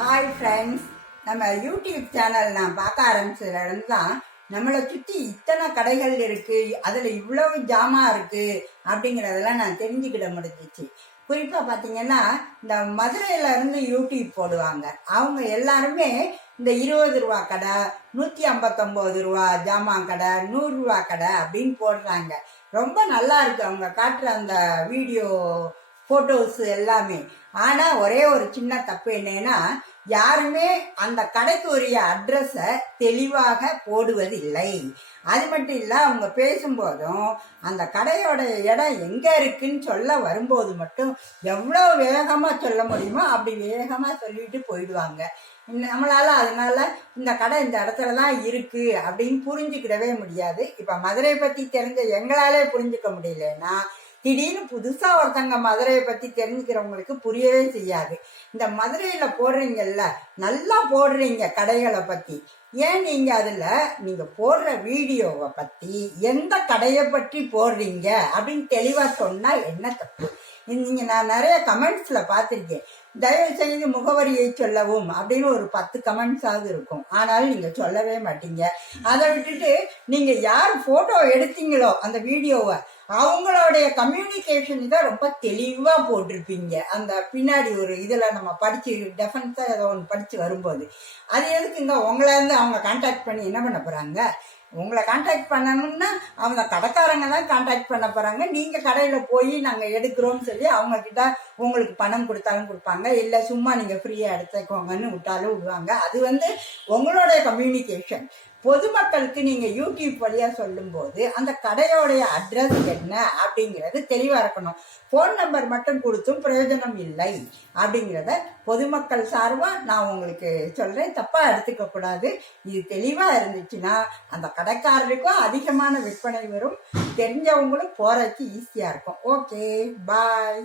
Hi friends, நம்ம YouTube channel நான் பார்க்க ஆரம்பிச்சதுலேருந்து தான் நம்மளை சுற்றி இத்தனை கடைகள் இருக்கு, அதில் இவ்வளவு ஜாமான் இருக்கு அப்படிங்கிறதெல்லாம் நான் தெரிஞ்சுக்கிட முடிஞ்சிச்சு. குறிப்பாக பார்த்தீங்கன்னா, இந்த மதுரையில இருந்து யூடியூப் போடுவாங்க. அவங்க எல்லாருமே இந்த 20 ரூபா கடை, 159 ரூபா ஜாமான் கடை, 100 ரூபா கடை அப்படின்னு போடுறாங்க. ரொம்ப நல்லா இருக்கு அவங்க காட்டுற அந்த வீடியோ போட்டோஸ் எல்லாமே. ஆனா ஒரே ஒரு சின்ன தப்பு என்னன்னா, யாருமே அந்த கடைக்கு உரிய அட்ரஸ தெளிவாக போடுவதில்லை. அது மட்டும் இல்ல, அவங்க பேசும்போதும் அந்த கடையோட இடம் எங்க இருக்குன்னு சொல்ல வரும்போது மட்டும் எவ்வளவு வேகமா சொல்ல முடியுமோ அப்படி வேகமா சொல்லிட்டு போயிடுவாங்க. நம்மளால அதனால இந்த கடை இந்த இடத்துலதான் இருக்கு அப்படின்னு புரிஞ்சுக்கிடவே முடியாது. இப்ப மதுரை பத்தி தெரிஞ்ச எங்களாலே புரிஞ்சுக்க முடியலன்னா, திடீர்னு புதுசா ஒருத்தங்க மதுரையை பத்தி தெரிஞ்சுக்கிறவங்களுக்கு புரியவே செய்யாது. இந்த மதுரையில போடுறீங்கல்ல, நல்லா போடுறீங்க கடைகளை பத்தி, ஏன் நீங்க அதுல நீங்க போடுற வீடியோவை பத்தி எந்த கடையை பற்றி போடுறீங்க அப்படின்னு தெளிவா சொன்னா என்ன தப்பு? நீங்க நான் நிறைய கமெண்ட்ஸ்ல பார்த்திருக்கேன், தயவு செய்து முகவரியை சொல்லவும் அப்படின்னு ஒரு 10 கமெண்ட்ஸாவது இருக்கும். ஆனாலும் நீங்க சொல்லவே மாட்டீங்க. அதை விட்டுட்டு நீங்க யார் போட்டோ எடுத்தீங்களோ அந்த வீடியோவை, அவங்களுடைய கம்யூனிகேஷன் தான் ரொம்ப தெளிவா போட்டிருப்பீங்க. அந்த பின்னாடி ஒரு இதுல நம்ம படிச்சு டெஃபன்ஸா ஏதோ ஒன்று படிச்சு வரும்போது, அது எதுக்குங்க உங்களை இருந்து அவங்க கான்டாக்ட் பண்ணி என்ன பண்ண போறாங்க? உங்களை கான்டாக்ட் பண்ணணும்னா அவங்க கடைக்காரங்க தான் கான்டாக்ட் பண்ண போறாங்க. நீங்க கடையில போய் நாங்க எடுக்கிறோம்னு சொல்லி அவங்க கிட்ட உங்களுக்கு பணம் கொடுத்தாலும் கொடுப்பாங்க, இல்ல சும்மா நீங்க ஃப்ரீயா எடுத்துக்கோங்கன்னு விட்டாலும் விடுவாங்க. அது உங்களுடைய கம்யூனிகேஷன். பொதுமக்களுக்கு நீங்க யூடியூப் வழியா சொல்லும் போது அந்த கடையோடைய அட்ரஸ் என்ன அப்படிங்கிறது தெளிவா இருக்கணும். போன் நம்பர் மட்டும் கொடுத்தும் பிரயோஜனம் இல்லை அப்படிங்கிறத பொதுமக்கள் சார்பா நான் உங்களுக்கு சொல்றேன். தப்பா எடுத்துக்க கூடாது. இது தெளிவா இருந்துச்சுன்னா அந்த கடைக்காரருக்கும் அதிகமான விற்பனை வரும், தெரிஞ்சவங்களும் போறதுக்கு ஈஸியா இருக்கும். ஓகே, பாய்.